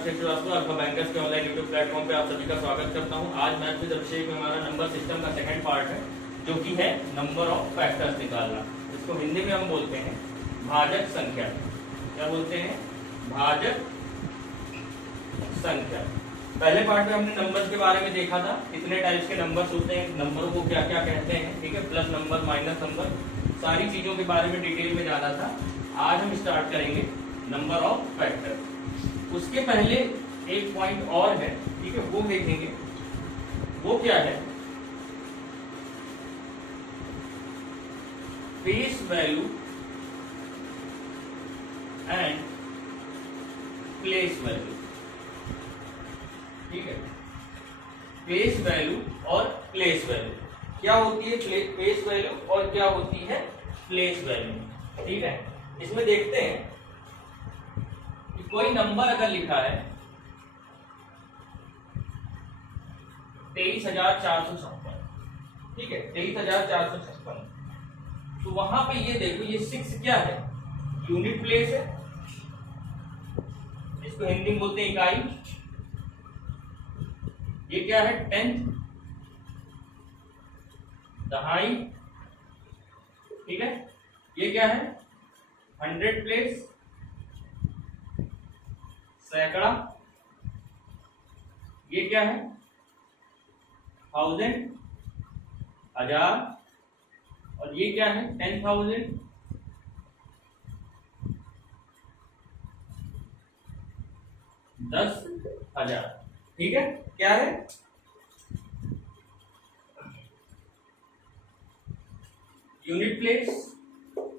अभिषेक Srivastava alpha bankers के online YouTube platform पे आप सभी का स्वागत करता हूं। आज मैथ विद अभिषेक में हमारा नंबर सिस्टम का सेकंड पार्ट है, जो कि है नंबर ऑफ फैक्टर्स निकालना। इसको हिंदी में हम बोलते हैं भाजक संख्या। क्या बोलते हैं? भाजक संख्या। पहले पार्ट में हमने नंबर्स के बारे में देखा था, कितने टाइप्स के नंबर्स होते हैं, नंबरों को क्या क्या कहते हैं, ठीक है, प्लस नंबर, माइनस नंबर, सारी चीजों के बारे में डिटेल में जाना था। आज हम स्टार्ट करेंगे नंबर ऑफ फैक्टर। उसके पहले एक पॉइंट और है, ठीक है, वो देखेंगे। वो क्या है? Face value and place value. ठीक है, फेस वैल्यू और प्लेस वैल्यू। क्या होती है फेस वैल्यू और क्या होती है प्लेस वैल्यू? ठीक है, इसमें देखते हैं कि कोई नंबर अगर लिखा है 23,456, ठीक है, 23,456, तो वहां पे ये देखो, ये 6 क्या है? यूनिट प्लेस है, इसको हिंदी में बोलते हैं इकाई। ये क्या है? 10th, दहाई, ठीक है। ये क्या है? 100 प्लेस, सैकड़ा। ये क्या है? 1000, हजार। और ये क्या है? 10,000, 10,000। ठीक है, क्या है? यूनिट प्लेस,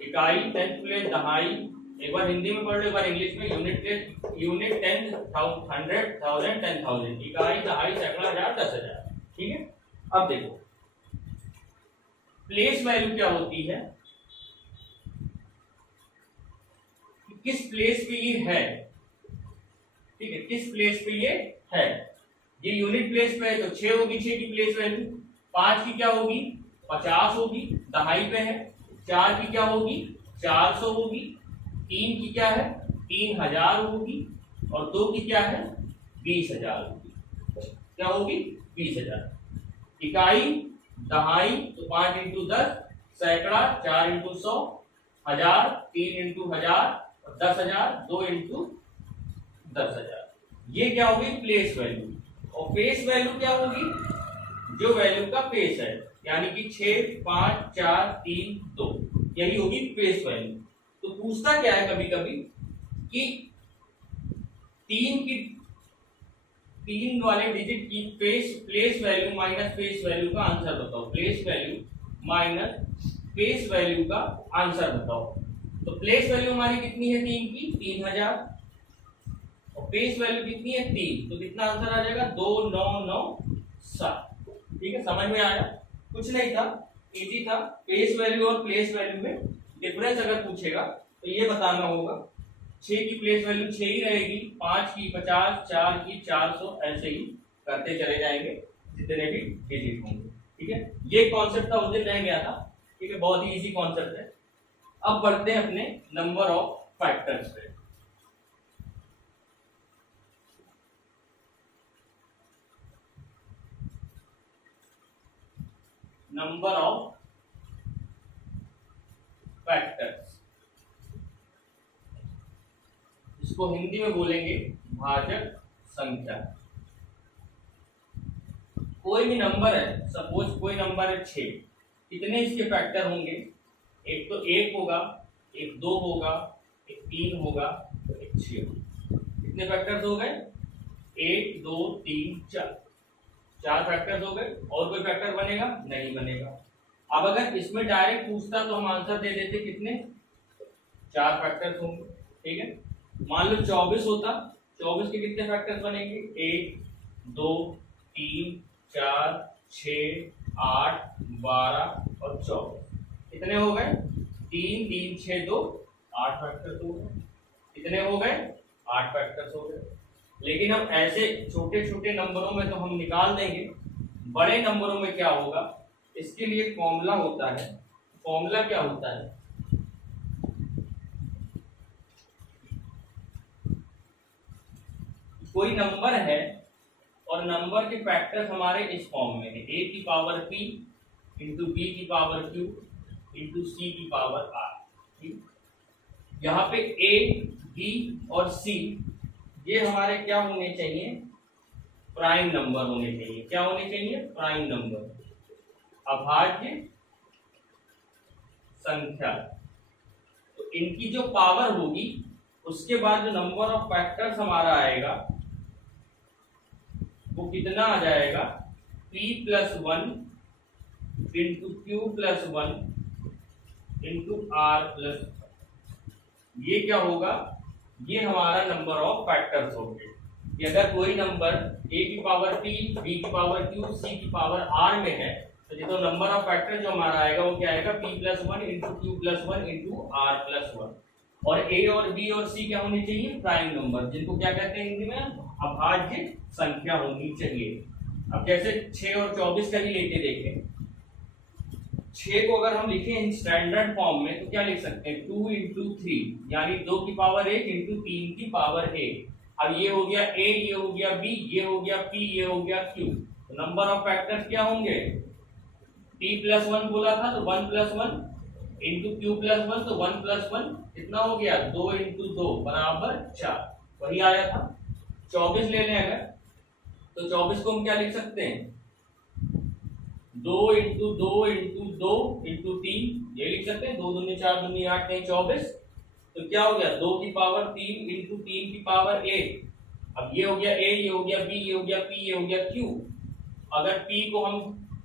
इकाई, 10th प्लेस, दहाई। एक बार हिंदी में पढ़ लो, एक बार इंग्लिश में। यूनिट प्लेस, यूनिट 10, 100, 1000, 10,000, इकाई, दहाई, सैकड़ा, हजार, 10,000। ठीक है, अब देखो प्लेस वैल्यू क्या होती है, किस प्लेस पे ये है। ठीक है, किस प्लेस पे ये है। ये यूनिट प्लेस पे है तो 6 होगी, 6 की प्लेस वैल्यू। 5 की क्या होगी? 50 होगी, दहाई पे है। 4 की क्या होगी? 400 होगी। 3 की क्या है? 3,000 होगी। और 2 की क्या है? 20,000 होगी। क्या होगी? 20,000। इकाई, दहाई तो 5 इंटू 10, सैकड़ा 4 इंटू 100, हजार 3 इंटू 1000, और 10,000 2 इंटू 10,000। ये क्या होगी? Place value. और फेस वैल्यू क्या होगी? जो वैल्यू का फेस है, यानी कि 6, 5, 4, 3, 2, यही होगी फेस वैल्यू। तो पूछता क्या है कभी कभी कि 3 वाले डिजिट की place value minus face value का आंसर बताओ। Place value minus face value का आंसर बताओ। तो प्लेस वैल्यू हमारी कितनी है? 3 की 3,000, और फेस वैल्यू कितनी है? 3, तो कितना आंसर आ जाएगा? 2,997। ठीक है, समझ में आया? कुछ नहीं था, इजी था। फेस वैल्यू और प्लेस वैल्यू में डिफरेंस अगर पूछेगा तो ये बताना होगा। 6 की प्लेस वैल्यू 6 ही रहेगी, 5 की 50, 4 की 400, ऐसे ही करते चले जाएंगे जितने भी डिजिट होंगे। ठीक है, ये कॉन्सेप्ट था, उस दिन रह गया था। ठीक है, बहुत ही इजी कॉन्सेप्ट है। अब बढ़ते हैं अपने नंबर ऑफ फैक्टर्स पे। नंबर ऑफ फैक्टर्स, इसको हिंदी में बोलेंगे भाजक संख्या। कोई भी नंबर है, सपोज कोई नंबर है 6, कितने इसके फैक्टर होंगे? एक तो 1 होगा, एक 2 होगा, एक 3 होगा, एक 6 होगा। कितने फैक्टर्स हो गए? 1, 2, 3, 4, 4 फैक्टर्स हो गए। और कोई फैक्टर बनेगा? नहीं बनेगा। अब अगर इसमें डायरेक्ट पूछता तो हम आंसर दे देते, कितने? 4 फैक्टर्स होंगे। ठीक है, मान लो 24 होता, 24 के कितने फैक्टर्स बनेंगे? 1, 2, 3, 4, 6, 8, 12 और 24। कितने हो गए? 3, 3, 6, 2, 8 फैक्टर्स हो गए। कितने हो गए? 8 फैक्टर्स हो गए। लेकिन अब ऐसे छोटे छोटे नंबरों में तो हम निकाल देंगे, बड़े नंबरों में क्या होगा? इसके लिए फॉर्मूला होता है। फॉर्मूला क्या होता है? कोई नंबर है और नंबर के फैक्टर्स हमारे इस फॉर्म में है, a की पावर p इंटू b की पावर q इंटू c की पावर r। ठीक, यहाँ पे a b और c ये हमारे क्या होने चाहिए, प्राइम नंबर होने चाहिए। क्या होने चाहिए, प्राइम नंबर, अभाज्य संख्या। तो इनकी जो पावर होगी उसके बाद जो नंबर ऑफ फैक्टर्स हमारा आएगा वो कितना आ जाएगा, p plus 1 into q plus 1 into r plus. ये क्या होगा, ये हमारा नंबर ऑफ फैक्टर्स हो गए कि अगर कोई नंबर a की पावर p, b की पावर q, c की पावर r में है तो ये तो नंबर ऑफ फैक्टर जो हमारा आएगा वो क्या आएगा, p plus 1 into q plus 1 into r plus 1। और a और b और c क्या होने चाहिए, प्राइम नंबर, जिनको क्या कहते हैं हिंदी में, अभाज्य संख्या होनी चाहिए। अब जैसे 6 और 24 का ही लेके देखें, 6 को अगर हम लिखें स्टैंडर्ड फॉर्म में तो क्या लिख सकते हैं, 2 इंटू 3 यानी 2 की पावर 1 इंटू 3 की पावर 1। अब ये हो गया a, ये हो गया b, ये हो गया p, ये हो गया q। तो नंबर ऑफ फैक्टर्स क्या होंगे, p प्लस 1 बोला था तो 1 प्लस 1 इंटू क्यू प्लस 1 तो 1 प्लस 1 कितना हो गया, 2 इंटू 2 बराबर 4, वही आया था। 24 ले लें अगर तो 24 को हम क्या लिख सकते हैं, 2 इंटू 2 इंटू 2 इंटू 3, ये लिख सकते हैं, 2 दूनी 4 दूनी 8 नहीं 24। तो क्या हो गया, 2 की पावर 3 इंटू 3 की पावर 1। अब ये हो गया a, ये हो गया b, ये हो गया p, ये हो गया q। अगर p को हम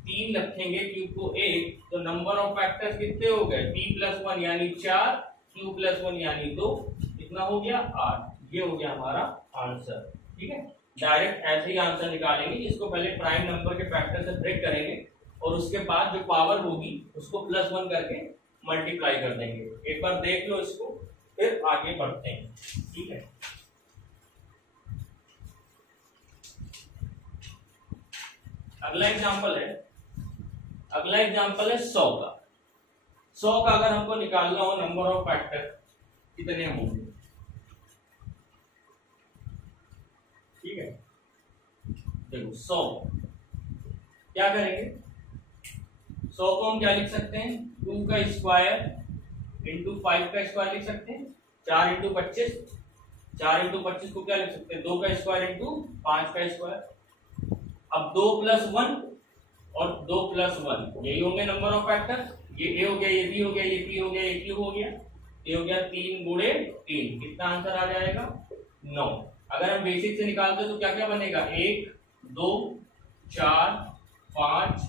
3 रखेंगे, q को 1, तो नंबर ऑफ फैक्टर्स कितने हो गए, p प्लस 1 यानी 4, q प्लस 1 यानी 2, कितना हो गया 8। ये हो गया हमारा आंसर। ठीक है, डायरेक्ट ऐसे ही आंसर निकालेंगे, इसको पहले प्राइम नंबर के फैक्टर से ब्रेक करेंगे और उसके बाद जो पावर होगी उसको प्लस 1 करके मल्टीप्लाई कर देंगे। एक बार देख लो इसको, फिर आगे बढ़ते हैं। ठीक है, अगला एग्जांपल है, अगला एग्जांपल है 100 का। 100 का अगर हमको निकालना हो नंबर ऑफ फैक्टर कितने होंगे। ठीक है, देखो 100 क्या करेंगे, 100 को हम क्या लिख सकते हैं, 2 का स्क्वायर इंटू 5 का स्क्वायर लिख सकते हैं, 4 इंटू 25, 4 इंटू 25 को क्या लिख सकते हैं, 2 का स्क्वायर इंटू 5 का स्क्वायर। अब 2 प्लस 1 और 2 प्लस 1 यही होंगे नंबर ऑफ फैक्टर। ये a हो गया, ये b हो गया, ये p हो गया, ये q हो गया, ये हो गया 3 गुणे 3, कितना आंसर आ जाएगा 9। अगर हम बेसिक से निकालते तो क्या क्या बनेगा, 1 2 4 5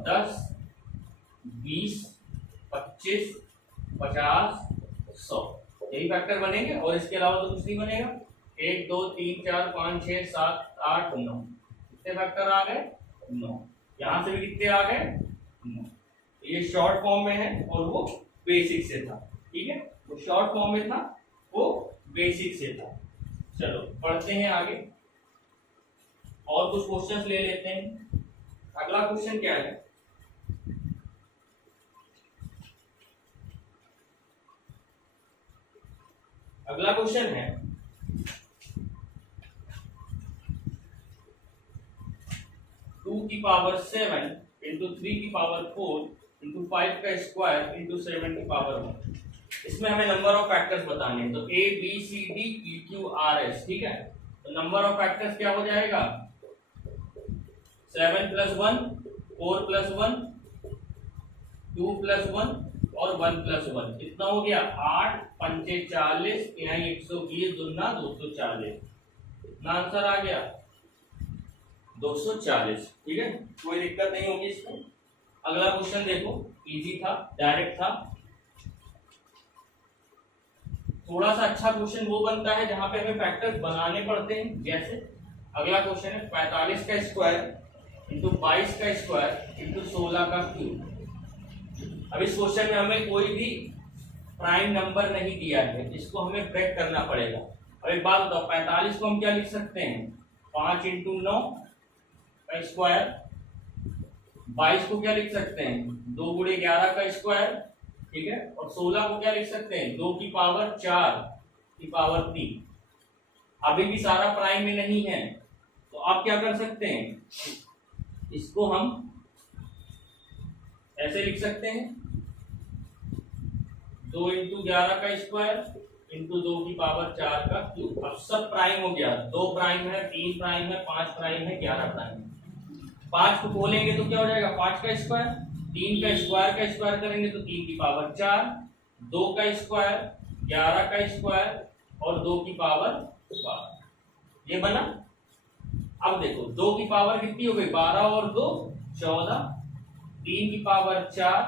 10 20 25 50 100, यही फैक्टर बनेंगे और इसके अलावा तो कुछ नहीं बनेगा। 1 2 3 4 5 6 7 8 9, कितने फैक्टर आ गए 9। यहां से भी कितने आ गए 9। ये शॉर्ट फॉर्म में है और वो बेसिक से था। ठीक है, वो शॉर्ट फॉर्म में था, वो बेसिक से था। चलो पढ़ते हैं आगे और कुछ क्वेश्चंस ले लेते हैं। अगला क्वेश्चन क्या है, अगला क्वेश्चन है 2 की पावर 7 इंटू 3 की पावर 4 इंटू 5 का स्क्वायर इंटू 7 की पावर 1। इसमें हमें नंबर ऑफ फैक्टर्स बताने हैं, तो a b c d e q r s। ठीक है, तो नंबर ऑफ फैक्टर्स क्या हो जाएगा, 7 प्लस 1 4 प्लस 1 2 प्लस 1 और 1 प्लस 1, कितना हो गया 8 पंचे 40, यहाँ 120 दुना 240, कितना आंसर आ गया 240। ठीक है, कोई दिक्कत नहीं होगी इसमें। अगला क्वेश्चन देखो, इजी था, डायरेक्ट था। थोड़ा सा अच्छा क्वेश्चन वो बनता है जहां पे हमें फैक्टर्स बनाने पड़ते हैं। जैसे अगला क्वेश्चन है 45 का स्क्वायर इंटू 22 का स्क्वायर इंटू 16 का क्यूब। अब इस क्वेश्चन में हमें कोई भी प्राइम नंबर नहीं दिया है, इसको हमें ब्रेक करना पड़ेगा। अब एक बात बताओ, 45 को हम क्या लिख सकते हैं, 5 इंटू 9 का स्क्वायर। 22 को क्या लिख सकते हैं, 2 गुणे 11 का स्क्वायर। ठीक है, और 16 को क्या लिख सकते हैं, 2 की पावर 4 की पावर 3। अभी भी सारा प्राइम में नहीं है, तो आप क्या कर सकते हैं, इसको हम ऐसे लिख सकते हैं 2 इंटू 11 का स्क्वायर इंटू 2 की पावर 4 का क्यूब। अब सब प्राइम हो गया, 2 प्राइम है, 3 प्राइम है, 5 प्राइम है, 11 प्राइम है। 5 को खोलेंगे तो क्या हो जाएगा, 5 का स्क्वायर, 3 का स्क्वायर करेंगे तो 3 की पावर 4, 2 का स्क्वायर, 11 का स्क्वायर और 2 की पावर 12, ये बना। अब देखो 2 की पावर कितनी हो गई, 12 और 2 14, 3 की पावर 4,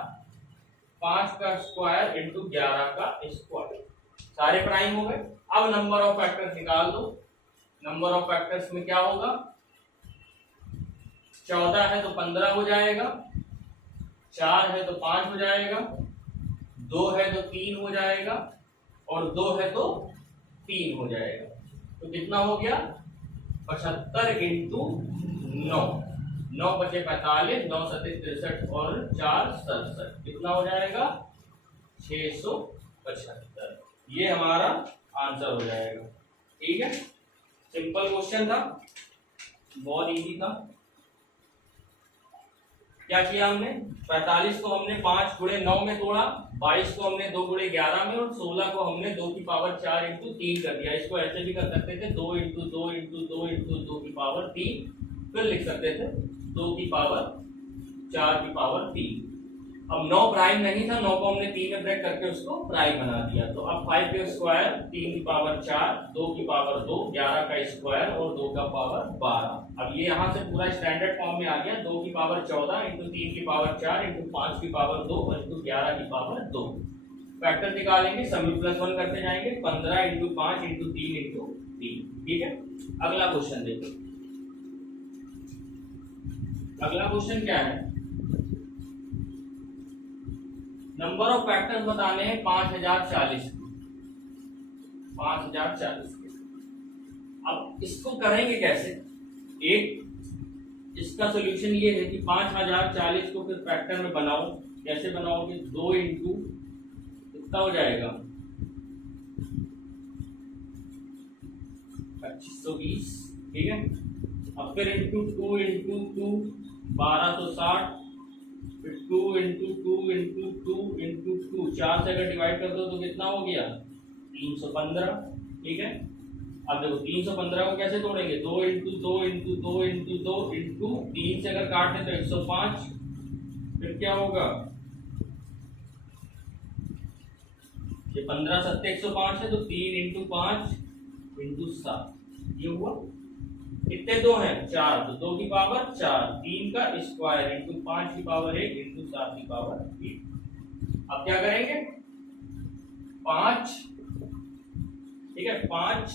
5 का स्क्वायर इंटू 11 का स्क्वायर, सारे प्राइम हो गए। अब नंबर ऑफ फैक्टर्स निकाल दो। नंबर ऑफ फैक्टर्स में क्या होगा, 14 है तो 15 हो जाएगा, 4 है तो 5 हो जाएगा, 2 है तो 3 हो जाएगा और 2 है तो 3 हो जाएगा। तो कितना हो गया, 75 इंटू 9, 9 बचे 45, 9 सत्ते 63 और 4 67, कितना हो जाएगा 675। ये हमारा आंसर हो जाएगा। ठीक है, सिंपल क्वेश्चन था, बहुत इजी था। क्या किया हमने, 45 को हमने 5 गुणे 9 में तोड़ा, 22 को हमने 2 गुणे 11 में और 16 को हमने 2 की पावर 4 इंटू 3 कर दिया। इसको ऐसे भी कर सकते थे 2 इंटू 2 इंटू 2 इंटू 2 की पावर 3, फिर लिख सकते थे 2 की पावर 4 की पावर 3। अब 9 प्राइम नहीं था, 9 को हमने 3 में ब्रेक करके उसको प्राइम बना दिया। तो अब 5 का स्क्वायर, 3 की पावर 4, 2 की पावर 2, 11 का स्क्वायर और 2 का पावर 12। अब ये यहाँ से पूरा स्टैंडर्ड फॉर्म में आ गया, 2 की पावर 14 इंटू 3 की पावर 4 इंटू 5 की पावर 2 इंटू 11 की पावर 2। फैक्टर निकालेंगे, सभी प्लस 1 करते जाएंगे, 15 इंटू 5 इंटू 3 इंटू 3। ठीक है, अगला क्वेश्चन देखो। अगला क्वेश्चन क्या है, नंबर ऑफ फैक्टर्स बताने हैं 5040 के। अब इसको करेंगे कैसे, एक इसका सोल्यूशन ये है कि 5040 को फिर फैक्टर में बनाओ। कैसे बनाओगे, 2 इंटू कितना हो जाएगा 2520। ठीक है, अब फिर इंटू 2 इंटू 2 1260, फिर 2 इंटू 2 इंटू 2 इंटू 2, 4 से अगर डिवाइड कर दो तो कितना हो गया 315। ठीक है, अब देखो 315 को कैसे तोड़ेंगे, 2 इंटू 2 इंटू 2 इंटू 2 इंटू 3 से अगर काट दें तो 105, फिर क्या होगा, ये 15 सत्ते 105 है तो 3 इंटू 5 इंटू 7, ये हुआ। कितने 2 हैं, 4, तो 2 की पावर 4, 3 का स्क्वायर इंटू 5 की पावर 1 इंटू 7 की पावर 1। अब क्या करेंगे, 5, ठीक है, 5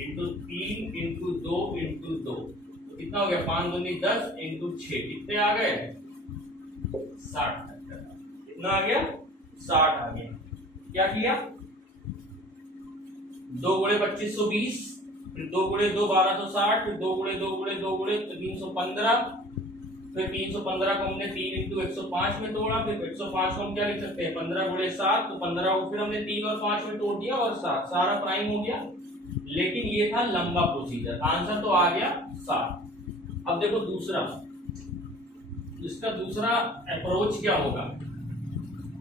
इंटू 3 इंटू 2 इंटू 2, तो कितना हो गया 5 दूनी 10 इंटू 6, कितने आ गए 60। कितना आ गया 60 आ गया। क्या किया, 2 गुणे 2520, फिर 2 गुणे 2 1260, फिर 2 गुणे 2 गुणे 2 गुणे 315, फिर 315 को हमने 3 इंटू 105 में तोड़ा, फिर 105 को हम क्या लिख सकते हैं 15 गुणे 7, तो 15 को फिर हमने 3 और 5 में तोड़ दिया और 7, सारा प्राइम हो गया। लेकिन ये था लंबा प्रोसीजर, आंसर तो आ गया 7। अब देखो दूसरा, इसका दूसरा अप्रोच क्या होगा,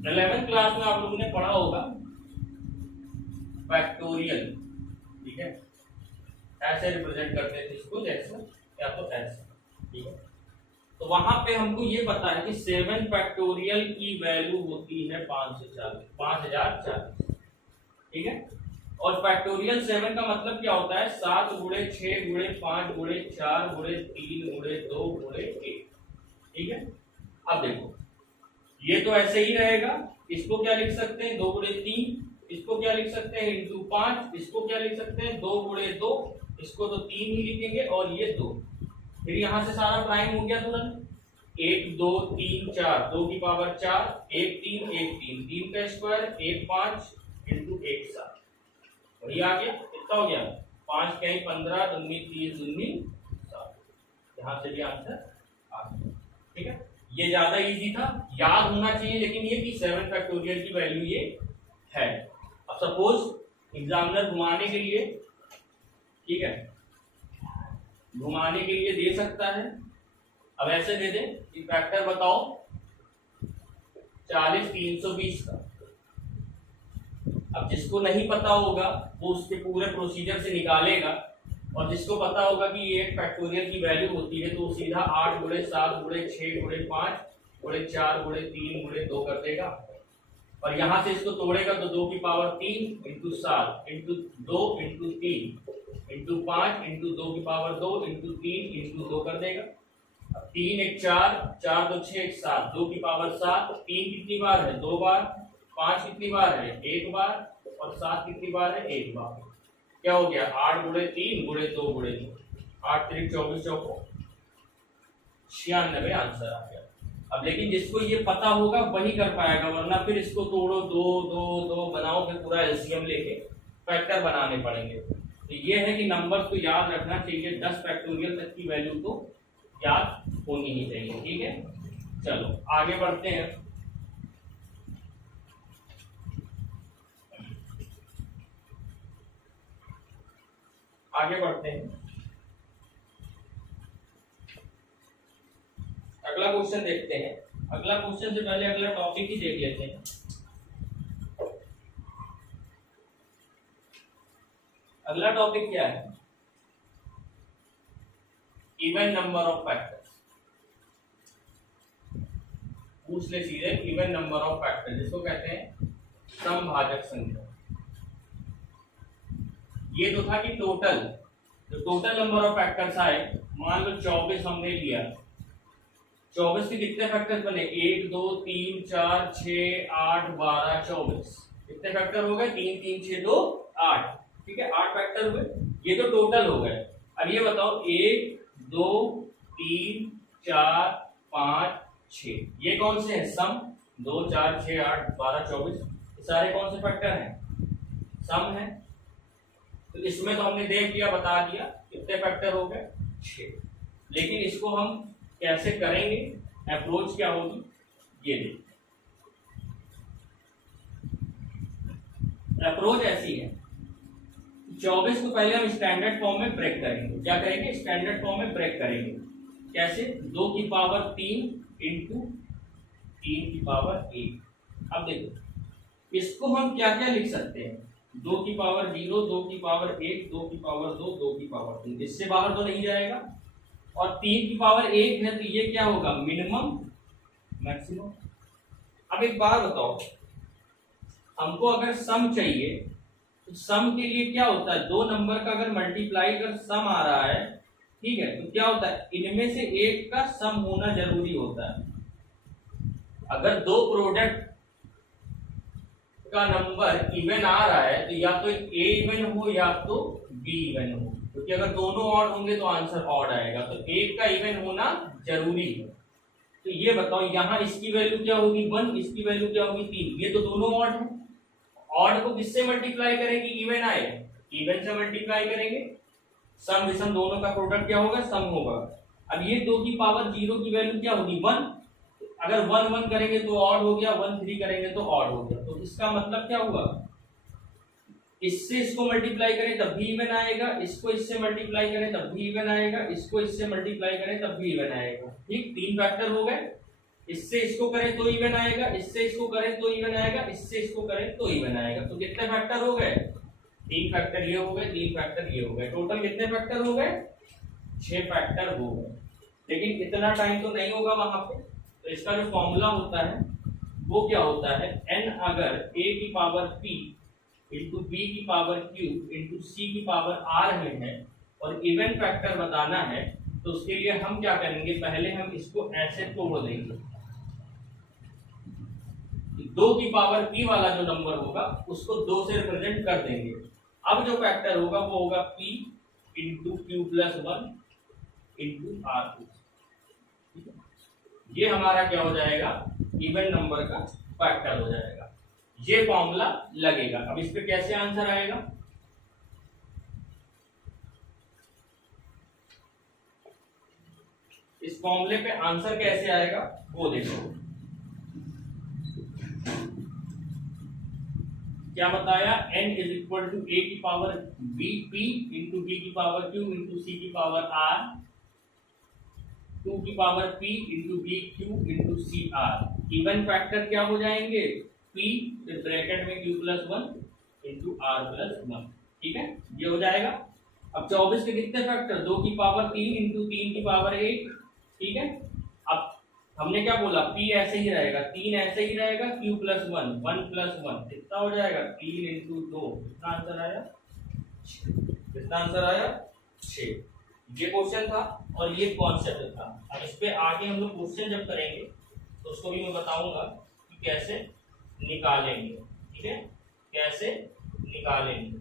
11th क्लास में आप लोगों ने पढ़ा होगा फैक्टोरियल। ठीक है, ऐसे रिप्रेजेंट करते थे इसको, जैसे या तो ऐसे। ठीक है, तो वहां पे हमको ये पता है कि 7 फैक्टोरियल की वैल्यू होती है 5040। ठीक है, और फैक्टोरियल 7 का मतलब क्या होता है, 7 गुणे 6 गुणे 5 गुणे 4 गुणे 3 गुणे 2 गुणे 1। ठीक है, अब देखो ये तो ऐसे ही रहेगा, इसको क्या लिख सकते हैं 2 गुणे 3, इसको क्या लिख सकते हैं इंटू 5, इसको क्या लिख सकते हैं 2 गुणे 2, इसको तो 3 ही लिखेंगे और ये 2। फिर यहां से सारा प्राइम हो गया तुरंत, 1 2 3 4, 2 की पावर 4, 1 3 1 3, 3 का स्क्वायर 1 5 इंटू 1 7, वही आ गया। कितना हो गया 5 कहीं 15 दूनी 30 दूनी 7, यहां से भी आंसर आ गया। ठीक है, ये ज्यादा इजी था, याद होना चाहिए, लेकिन ये कि 7 फैक्टोरियल की वैल्यू ये है। अब सपोज एग्जामिनर घुमाने के लिए, ठीक है, घुमाने के लिए दे सकता है। अब ऐसे दे दे कि फैक्टर बताओ 40 320 का। अब जिसको नहीं पता होगा वो उसके पूरे प्रोसीजर से निकालेगा, और जिसको पता होगा कि ये फैक्टोरियल की वैल्यू होती है तो वो सीधा 8 गुणे 7 गुणे 6 गुणे 5 गुणे 4 गुणे 3 गुणे 2 कर देगा। और यहां से इसको तोड़ेगा तो 2 की power 3 into 7 into 2 into 3 into 5 into 2 की पावर 2 इंटू 3 इंटू 2 कर देगा। अब 3 एक 4, 4 2 6 एक 7, 2 की पावर 7, 3 कितनी बार है 2 बार, 5 कितनी बार है 1 बार, और 7 कितनी बार है 1 बार। क्या हो गया 8 गुणे 3 गुणे 2 गुणे 2, 8 3 24 चौको 96 आंसर आ गया। अब लेकिन जिसको ये पता होगा वही कर पाएगा, वरना फिर इसको तोड़ो 2 2 2 बनाओ, फिर पूरा एलसीएम लेके फैक्टर बनाने पड़ेंगे। तो ये है कि नंबर को याद रखना चाहिए, 10 फैक्टोरियल तक की वैल्यू तो याद होनी ही चाहिए, ठीक है। चलो आगे बढ़ते हैं। आगे बढ़ते हैं, अगला क्वेश्चन देखते हैं। अगला क्वेश्चन से पहले अगला टॉपिक ही देख लेते हैं। अगला टॉपिक क्या है, इवन नंबर ऑफ फैक्टर्स। पूछ ले सीधे, इवन नंबर ऑफ फैक्टर जिसको कहते हैं समभाजक संख्या। ये तो था कि टोटल, जो टोटल नंबर ऑफ फैक्टर्स आए, मान लो 24 हमने लिया, 24 के कितने फैक्टर्स बने 1 2 3 4 6 8 12 24। कितने फैक्टर हो गए 3 3 6 2 8, ठीक है, 8 फैक्टर हुए। ये तो टोटल हो गए। अब ये बताओ 1 2 3 4 5 6, ये कौन से हैं सम, 2 4 6 8 12 24, सारे कौन से फैक्टर हैं सम है। तो इसमें तो हमने देख लिया, बता दिया कितने फैक्टर हो गए 6। लेकिन इसको हम कैसे करेंगे, अप्रोच क्या होगी, ये देखिए। अप्रोच ऐसी है, 24 को पहले हम स्टैंडर्ड फॉर्म में ब्रेक करेंगे। क्या करेंगे, स्टैंडर्ड फॉर्म में ब्रेक करेंगे। कैसे, 2 की पावर 3 इंटू 3 की पावर 1। अब देखो इसको हम क्या क्या लिख सकते हैं, 2 की पावर 0, 2 की पावर 1, 2 की पावर 2, 2 की पावर 3, इससे बाहर तो नहीं जाएगा। और 3 की पावर 1 है तो ये क्या होगा, मिनिमम मैक्सिमम। अब एक बात बताओ, हमको अगर सम चाहिए तो सम के लिए क्या होता है, दो नंबर का अगर मल्टीप्लाई कर सम आ रहा है, ठीक है, तो क्या होता है, इनमें से एक का सम होना जरूरी होता है। अगर दो प्रोडक्ट का नंबर इवन आ रहा है तो या तो ए इवन हो या तो बी इवन हो, क्योंकि अगर दोनों ऑड होंगे तो आंसर ऑड आएगा। तो एक का इवन होना जरूरी है। तो ये बताओ यहाँ इसकी वैल्यू क्या होगी 1, इसकी वैल्यू क्या होगी 3, ये तो दोनों ऑड है। ऑड को किससे मल्टीप्लाई करेंगे, इवन आए, इवन से मल्टीप्लाई करेंगे, सम विषम दोनों का प्रोडक्ट क्या होगा, सम होगा। अब ये 2 की पावर 0 की वैल्यू क्या होगी 1, अगर 1 1 करेंगे तो ऑड हो गया, 1 3 करेंगे तो ऑड हो गया। तो इसका मतलब क्या हुआ, इससे इसको मल्टीप्लाई करें तब भी इवन आएगा, इसको इससे मल्टीप्लाई करें तब भी इवन आएगा, इसको इससे मल्टीप्लाई करें तब भी इवन आएगा। ठीक, 3 फैक्टर हो गए। इससे इसको करें तो इवन आएगा, इससे इसको करें तो इवन आएगा, इससे इसको करें तो इवन आएगा। तो कितने फैक्टर हो गए, 3 फैक्टर ये हो गए, 3 फैक्टर ये हो गए, टोटल कितने फैक्टर हो गए 6 फैक्टर हो गए। लेकिन इतना टाइम तो नहीं होगा वहां पे। तो इसका जो फॉर्मूला होता है वो क्या होता है, n अगर a की पावर p इंटू बी की पावर q इंटू सी की पावर r में है और इवन फैक्टर बताना है, तो उसके लिए हम क्या करेंगे, पहले हम इसको ऐसे तोड़ देंगे। 2 की पावर p वाला जो नंबर होगा उसको 2 से रिप्रेजेंट कर देंगे। अब जो फैक्टर होगा वो होगा p into q plus 1 into r2। ये हमारा क्या हो जाएगा, इवन नंबर का फैक्टर हो जाएगा। ये फॉर्मूला लगेगा। अब इस पे कैसे आंसर आएगा, इस फॉर्मूले पे आंसर कैसे आएगा वो देखो। क्या बताया, n is equal to a की power b p into b की पावर q इंटू c की पावर r, 2 की power p into b q into c r। Even factor क्या हो जाएंगे, p फिर ब्रैकेट में q plus 1 into r plus 1। ठीक है, ये हो जाएगा। अब 24 के कितने फैक्टर, 2 की पावर 3 इंटू 3 की पावर 1। ठीक है, अब हमने क्या बोला, p ऐसे ही रहेगा, 3 ऐसे ही रहेगा, q प्लस 1 1 प्लस 1 कितना हो जाएगा, 3 इंटू 2। कितना आंसर आया, कितना आंसर आया, 6। ये क्वेश्चन था और ये कॉन्सेप्ट था। अब इस पे आगे हम लोग क्वेश्चन जब करेंगे तो उसको भी मैं बताऊंगा कि कैसे निकालेंगे। ठीक है, कैसे निकालेंगे।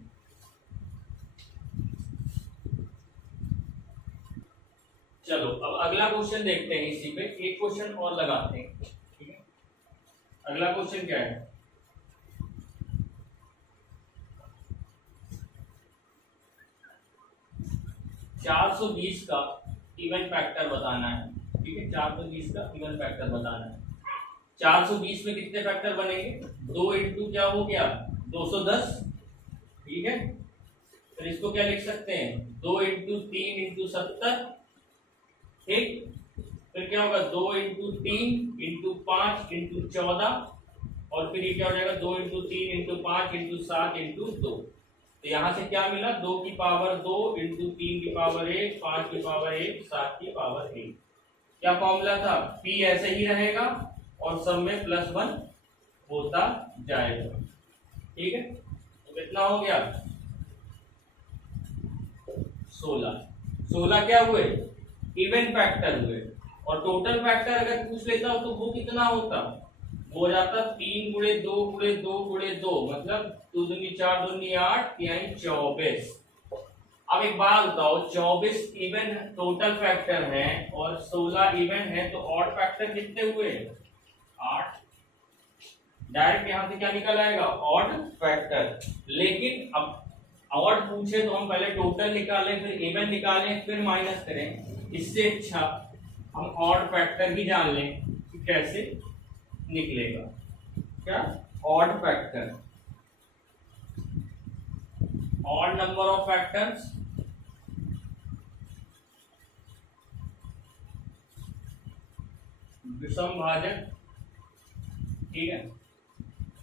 चलो अब अगला क्वेश्चन देखते हैं, इसी पे एक क्वेश्चन और लगाते हैं। ठीक है, अगला क्वेश्चन क्या है, चार सौ बीस का इवन फैक्टर बताना है। ठीक है, 420 का इवन फैक्टर बताना है। 420 में कितने फैक्टर बनेंगे, 2 इंटू क्या हो गया 210। ठीक है, फिर इसको क्या लिख सकते हैं, 2 इंटू 3 इंटू 70। ठीक, फिर क्या होगा 2 इंटू 3 इंटू 5 इंटू 14, और फिर ये क्या हो जाएगा 2 इंटू 3 इंटू 5 इंटू 7 इंटू 2। तो यहां से क्या मिला, 2 की पावर 2 इंटू 3 की पावर 1, 5 की पावर 1, 7 की पावर 1। क्या फॉर्मूला था, p ऐसे ही रहेगा और सब में प्लस 1 होता जाएगा। ठीक है, तो कितना हो गया 16। 16 क्या हुए, इवन फैक्टर हुए। और टोटल फैक्टर अगर पूछ लेता हो तो वो कितना होता, वो हो जाता 3 गुणे 2 गुणे 2 गुणे 2, मतलब 2 दूनी 4 दूनी 8 यानी 24। अब एक बात बताओ, 24 इवन टोटल फैक्टर है और 16 इवन है, तो ऑड फैक्टर कितने हुए, 8। डायरेक्ट यहां से क्या निकल आएगा, ऑड फैक्टर। लेकिन अब ऑड पूछे तो हम पहले टोटल निकालें, फिर इवन निकालें, फिर माइनस करें। इससे अच्छा हम ऑड फैक्टर ही जान लें कि कैसे निकलेगा। क्या, odd factor, odd number of factors विषम भाजक। ठीक है,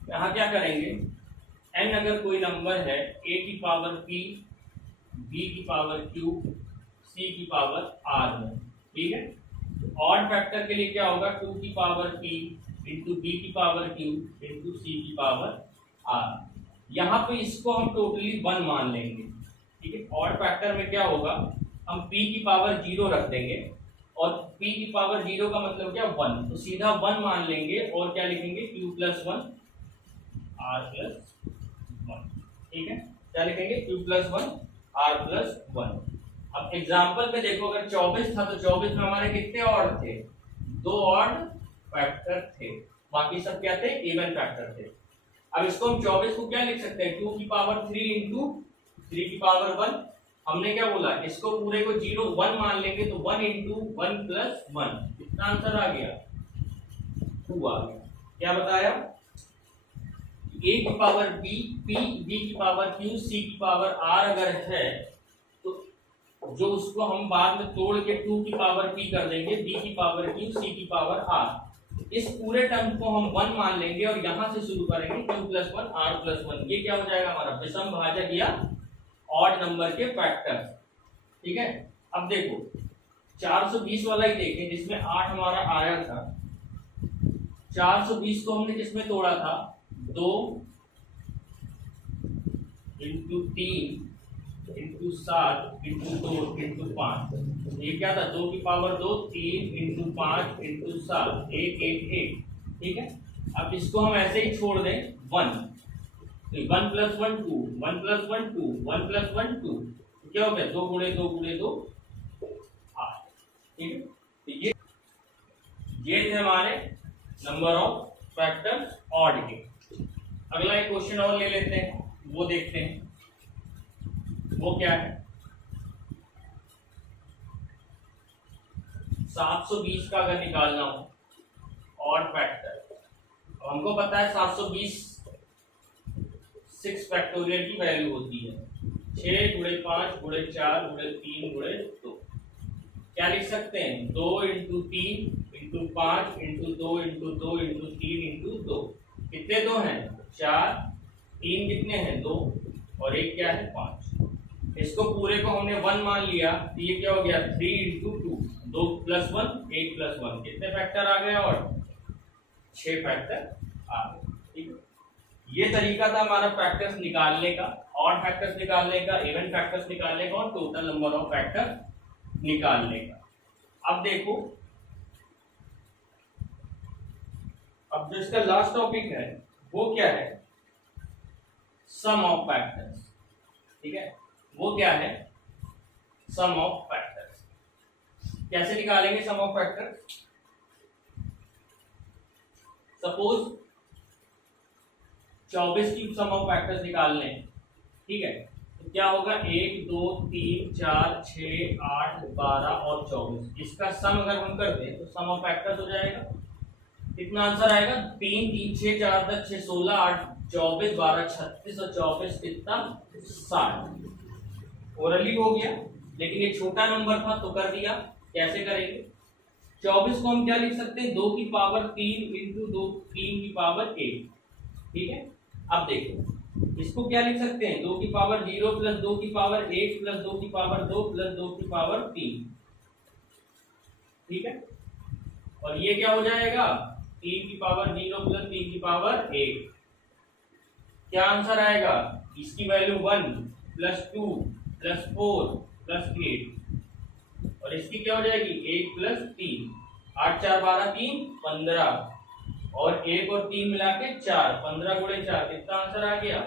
यहां क्या करेंगे, n अगर कोई नंबर है, a की पावर p, b की पावर q, c की पावर r में। ठीक है, ऑड फैक्टर के लिए क्या होगा, 2 की पावर p इंटू b की पावर q इंटू c की पावर r। यहाँ पे इसको हम टोटली 1 मान लेंगे। ठीक है, ऑड फैक्टर में क्या होगा, हम p की पावर 0 रख देंगे, और p की पावर 0 का मतलब क्या 1, तो सीधा 1 मान लेंगे और क्या लिखेंगे, q प्लस 1 r प्लस 1। ठीक है, क्या लिखेंगे, q प्लस 1 r प्लस 1। अब एग्जाम्पल में देखो, अगर 24 था तो 24 में हमारे कितने ऑड थे, 2 ऑड फैक्टर थे, बाकी सब क्या थे, इवन फैक्टर थे। अब इसको हम 24 को क्या लिख सकते हैं, 2 की पावर 3 इंटू 3 की पावर 1। हमने क्या बोला, इसको पूरे को 0 1 मान लेंगे, तो 1 इंटू 1 प्लस 1। कितना आंसर आ गया, 2 आ गया। क्या बताया, a की पावर b, p, b की पावर q, c की पावर r अगर है तो जो उसको हम बाद में तोड़ के 2 की पावर p कर देंगे, b की पावर q, c की पावर r। इस पूरे टर्म को हम 1 मान लेंगे और यहां से शुरू करेंगे, q प्लस 1 r प्लस 1। ये क्या हो जाएगा हमारा विषम भाजक या ऑड नंबर के फैक्टर। ठीक है, अब देखो 420 वाला ही देखें, जिसमें 8 हमारा आया था। 420 को हमने किसमें तोड़ा था, 2 इंटू 3 इंटू 7 इंटू 2 इंटू 5। ये क्या था, 2 की पावर 2, 3 इंटू 5 इंटू 7, 1 1 1। ठीक है, अब इसको हम ऐसे ही छोड़ दें 1, 1 प्लस 1 2, 1 प्लस 1 2, 1 प्लस 1 2, तो क्या हो गया 2 गुणे 2 गुणे 2 8। ठीक है, तो ये थे हमारे नंबर ऑफ फैक्टर्स ऑड के। अगला एक क्वेश्चन और ले लेते हैं, वो देखते हैं वो क्या है। 720 का अगर निकालना हो ऑड फैक्टर, हमको पता है 720 6 फैक्टोरियल की वैल्यू होती है 6 गुणे 5 गुणे 4 गुणे 3 गुणे 2। क्या लिख सकते हैं 2 into 3 into 5 into 2 into 2 into 3 into 2। कितने 2 हैं 4, 3 कितने हैं 2 और एक क्या है 5। इसको पूरे को हमने 1 मान लिया तो ये क्या हो गया 3 इंटू 2, 2 प्लस 1 1 प्लस 1 कितने फैक्टर आ गए और 6 फैक्टर आ गए। ठीक है, ये तरीका था हमारा फैक्टर्स निकालने का, ऑड फैक्टर्स निकालने का, इवन फैक्टर्स निकालने का और टोटल नंबर ऑफ फैक्टर निकालने का। अब देखो, अब जो इसका लास्ट टॉपिक है वो क्या है सम ऑफ फैक्टर्स। ठीक है, वो क्या है सम ऑफ फैक्टर्स। कैसे निकालेंगे सम ऑफ फैक्टर्स? सपोज 24 की सम ऑफ फैक्टर्स निकालने, ठीक है, तो क्या होगा 1 2 3 4 6 8 12 और 24। इसका सम अगर हम कर दें तो सम ऑफ फैक्टर्स हो जाएगा। कितना आंसर आएगा 3 3 6 4 10 6 16 8 24 12 36 और 24 कितना 60। ओरली हो गया, लेकिन ये छोटा नंबर था तो कर दिया। कैसे करेंगे? 24 को हम क्या लिख सकते हैं 2 की पावर 3 इंटू 2 3 की पावर 1। ठीक है, अब देखो इसको क्या लिख सकते हैं 2 की पावर 0 प्लस 2 की पावर 1 प्लस 2 की पावर 2 प्लस 2 की पावर 3। ठीक है, और ये क्या हो जाएगा 3 की पावर 0 प्लस 3 की पावर 1। क्या आंसर आएगा? इसकी वैल्यू 1 प्लस 2 प्लस 4 प्लस 8 और इसकी क्या हो जाएगी 1 प्लस 3। 8 4 12 3 15 और 1 और 3 मिला के 4, 15 गुणे 4 कितना आंसर आ गया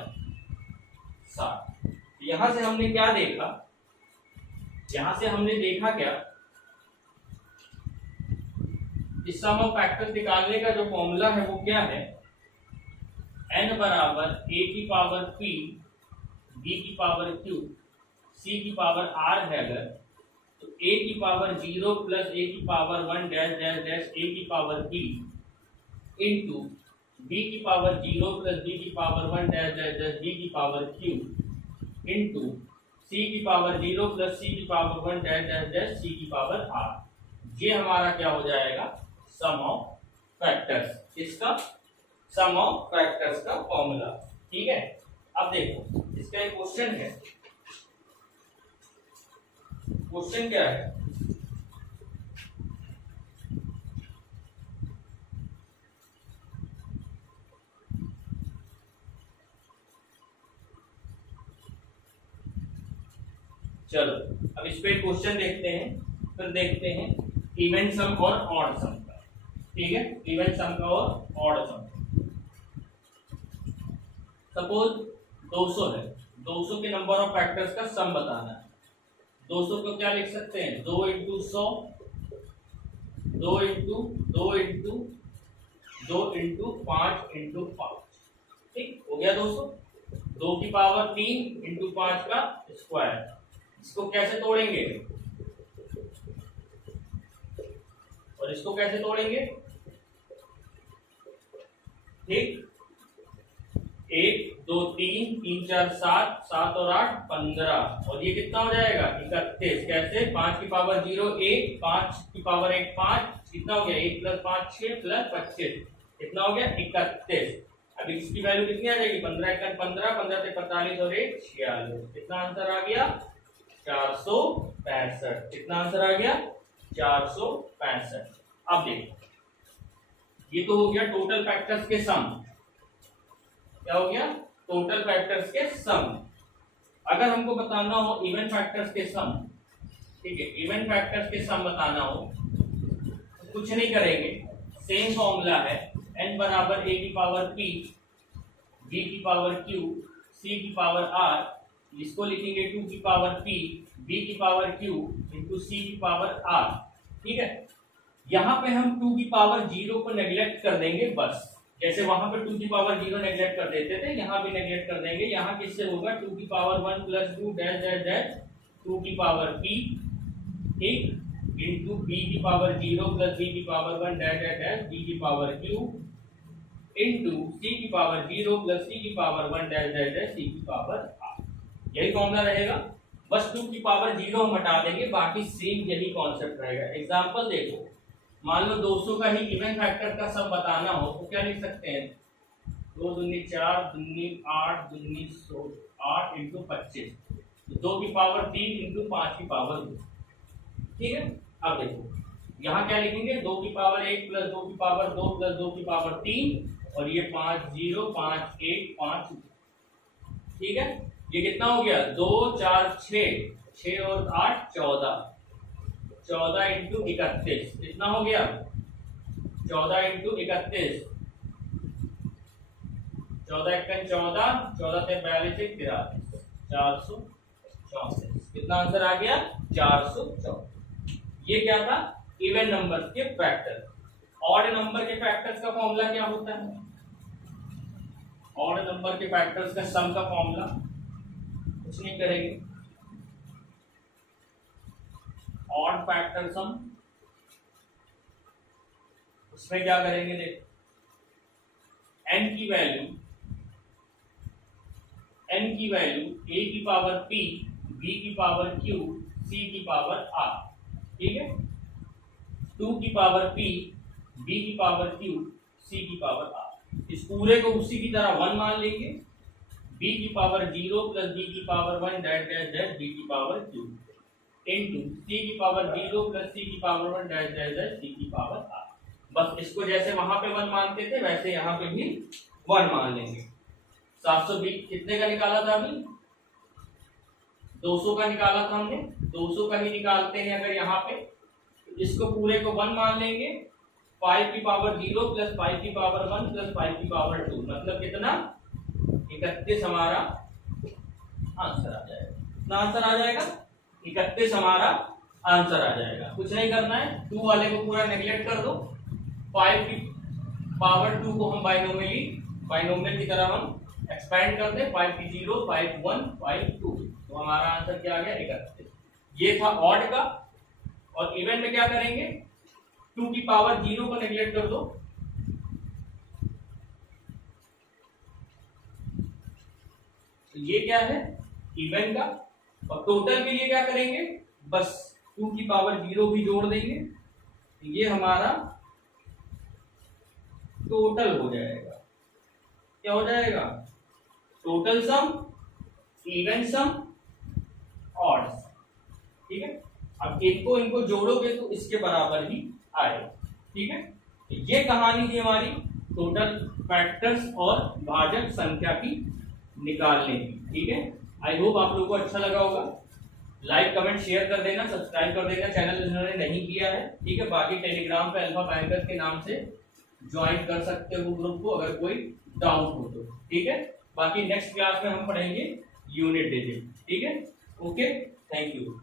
60। यहां से हमने क्या देखा, यहां से हमने देखा क्या इस सम ऑफ फैक्टर्स निकालने का जो फॉर्मूला है वो क्या है n बराबर a की पावर p b की पावर q c की पावर r है अगर तो a की पावर 0 प्लस a की power 1 dash dash dash a की पावर b इंटू b की पावर 0 प्लस b की power 1 dash dash dash b की पावर q इंटू c की पावर 0 प्लस c की power 1 dash dash dash c की power r। ये हमारा क्या हो जाएगा सम ऑफ फैक्टर्स। इसका सम ऑफ फैक्टर्स का फॉर्मूला। ठीक है, अब देखो इसका एक क्वेश्चन है। क्वेश्चन क्या है चलो अब इस पे क्वेश्चन देखते हैं, फिर देखते हैं इवन सम और ऑड सम का। ठीक है, इवन सम का और ऑड सम। सपोज 200 है, 200 के नंबर ऑफ फैक्टर्स का सम बताना है। 200 को क्या लिख सकते हैं 2 into 100 2 into 2 into 2 into 5 into 5। ठीक हो गया 200। 2 की पावर 3 इंटू 5 का स्क्वायर। इसको कैसे तोड़ेंगे और इसको कैसे तोड़ेंगे? ठीक, 1 2 3 3 4 7 7 और 8 15 और ये कितना हो जाएगा 31। कैसे? 5 की पावर 0 1 5 की पावर 1 5 कितना हो गया 1 प्लस 5 6 प्लस 25 कितना हो गया 31। अब इसकी वैल्यू कितनी आ जाएगी 15 1 15 15 से 45 और 1 46। कितना आंसर आ गया 465। कितना आंसर आ गया 465। अब देखो ये तो हो गया टोटल फैक्टर्स के सम। क्या हो गया टोटल फैक्टर्स के सम। अगर हमको बताना हो इवन फैक्टर्स के सम, ठीक है, इवन फैक्टर्स के सम बताना हो तो कुछ नहीं करेंगे, सेम फॉर्मूला है n बराबर a की पावर p b की पावर q c की पावर r। इसको लिखेंगे 2 की पावर p b की पावर q इंटू c की पावर r। ठीक है, यहाँ पे हम 2 की पावर 0 को नेग्लेक्ट कर देंगे बस। जैसे वहां पे 2 की पावर 0 नेग्लेक्ट कर देते थे, यहाँ भी नेग्लेक्ट कर देंगे। यहाँ किससे होगा 2 की power 1 plus 2 dash dash dash 2 की पावर p ठीक इंटू b की पावर 0 प्लस b की power 1 dash dash dash b की पावर q इंटू सी की पावर 0 प्लस सी की power 1 dash dash dash C की पावर r। यही फॉर्मूला रहेगा, बस 2 की पावर 0 हम हटा देंगे, बाकी सेम यही कॉन्सेप्ट रहेगा। एग्जांपल देखो, मान लो 200 का ही इवन फैक्टर का सम बताना हो तो क्या लिख सकते हैं, 2 दूनी 4 दूनी 8 दूनी 8 इंटू 25, 2 की पावर 3 इंटू 5 की पावर 2। ठीक है, अब देखो यहाँ क्या लिखेंगे, 2 की पावर 1 प्लस 2 की पावर 2 प्लस 2 की पावर 3 और ये 5 0 5 1 5। ठीक है, ये कितना हो गया, 2 4 6 और 8 14 इंटू 31 कितना हो गया, 14 इंटू 31, 14 1 14, 14 से 42 43, 434। कितना आंसर आ गया, 434। ये क्या था, इवन नंबर के फैक्टर। ऑड नंबर के फैक्टर्स का फॉर्मूला क्या होता है, ऑड नंबर के फैक्टर्स का सम का फॉर्मूला कुछ नहीं करेंगे, ऑड फैक्टर सम, उसमें क्या करेंगे, देखो n की वैल्यू a की पावर p, b की पावर q, c की पावर r। ठीक है, 2 की पावर p, b की पावर q, c की पावर r। इस पूरे को उसी की तरह 1 मान लेंगे, b की पावर 0 प्लस b की power 1 dash dash dash b की पावर q इंटू c की पावर 0 प्लस c की power 1 dash dash dash c की पावर r। बस इसको जैसे वहां पे 1 मानते थे वैसे यहाँ पे भी 1 मान लेंगे। 720 कितने का निकाला था अभी, 200 का निकाला था हमने, 200 का ही निकालते हैं अगर यहाँ पे, इसको पूरे को 1 मान लेंगे, 5 की पावर 0 प्लस 5 की पावर 1 प्लस 5 की पावर 2 मतलब कितना, 31 हमारा आंसर आ जाएगा। कितना आंसर आ जाएगा, 31 हमारा आंसर आ जाएगा। कुछ नहीं करना है, 2 वाले को पूरा नेग्लेक्ट कर दो, 5 की पावर 2 को हम बाइनोमियल की तरह हम एक्सपेंड कर दें, 5 की 0 5 1 5 2, तो हमारा आंसर क्या आ गया, 31। ये था ऑड का। और इवन में क्या करेंगे, 2 की पावर 0 को नेग्लेक्ट कर दो, तो ये क्या है इवन का। और टोटल के लिए क्या करेंगे, बस 2 की पावर 0 भी जोड़ देंगे, तो ये हमारा टोटल हो जाएगा। क्या हो जाएगा, total sum, even sum, odd sum. ठीक है, अब इनको जोड़ोगे तो इसके बराबर ही आएगा। ठीक है, तो ये कहानी थी हमारी टोटल फैक्टर्स और भाजक संख्या की निकालने की। ठीक है, आई होप आप लोगों को अच्छा लगा होगा। लाइक कमेंट शेयर कर देना, सब्सक्राइब कर देना चैनल जिन्होंने नहीं किया है। ठीक है, बाकी टेलीग्राम पे अल्फा बैंकर के नाम से ज्वाइन कर सकते हो ग्रुप को अगर कोई डाउट हो तो। ठीक है, बाकी नेक्स्ट क्लास में हम पढ़ेंगे यूनिट डिजिट। ठीक है, ओके, थैंक यू।